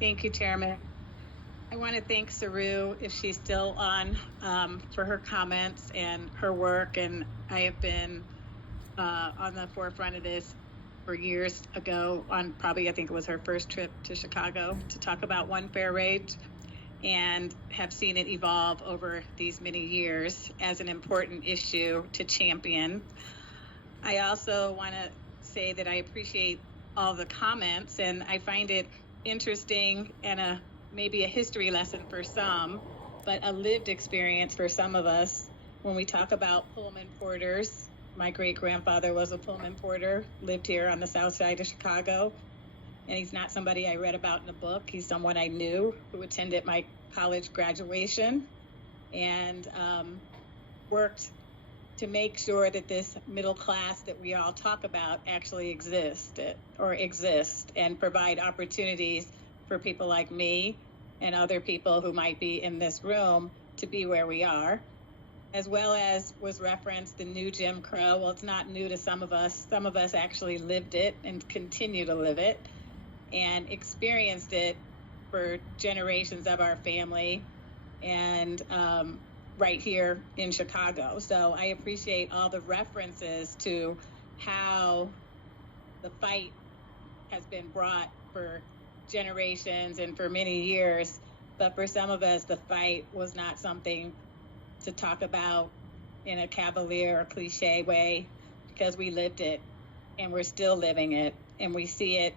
Thank you, Chairman. I want to thank Saru, if she's still on, for her comments and her work. And I have been on the forefront of this for years ago on probably, I think it was her first trip to Chicago to talk about one fair wage, and have seen it evolve over these many years as an important issue to champion. I also want to say that I appreciate all the comments, and I find it interesting and maybe a history lesson for some, but a lived experience for some of us when we talk about Pullman porters. My great-grandfather was a Pullman porter, lived here on the south side of Chicago, and he's not somebody I read about in a book. He's someone I knew who attended my college graduation and worked to make sure that this middle class that we all talk about actually exists and provide opportunities for people like me and other people who might be in this room to be where we are. As well as was referenced the new Jim Crow. Well, it's not new to some of us. Some of us actually lived it and continue to live it and experienced it for generations of our family and right here in Chicago. So I appreciate all the references to how the fight has been brought for generations and for many years. But for some of us, the fight was not something to talk about in a cavalier or cliche way, because we lived it and we're still living it, and we see it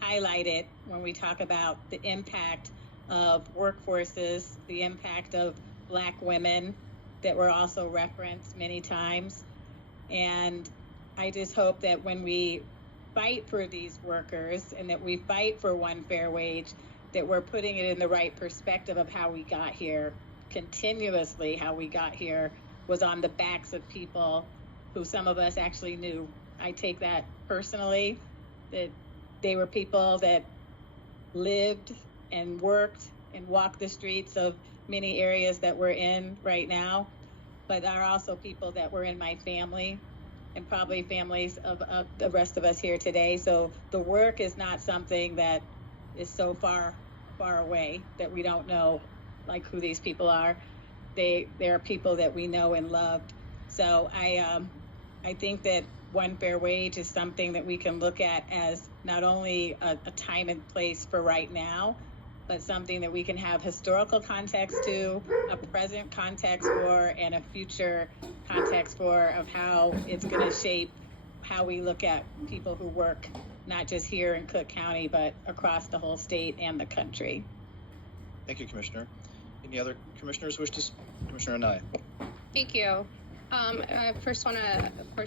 highlighted when we talk about the impact of workforces, the impact of Black women that were also referenced many times. And I just hope that when we fight for these workers and that we fight for one fair wage, that we're putting it in the right perspective of how we got here. Continuously, how we got here was on the backs of people who some of us actually knew. I take that personally, that they were people that lived and worked and walked the streets of many areas that we're in right now, but are also people that were in my family and probably families of the rest of us here today. So the work is not something that is so far away that we don't know like who these people are. They are people that we know and love. So I think that one fair wage is something that we can look at as not only a time and place for right now, but something that we can have historical context to, a present context for, and a future context for of how it's going to shape how we look at people who work not just here in Cook County, but across the whole state and the country. Thank you, Commissioner. Any other commissioners wish to? Commissioner Anaya. Thank you. I first want to, of course,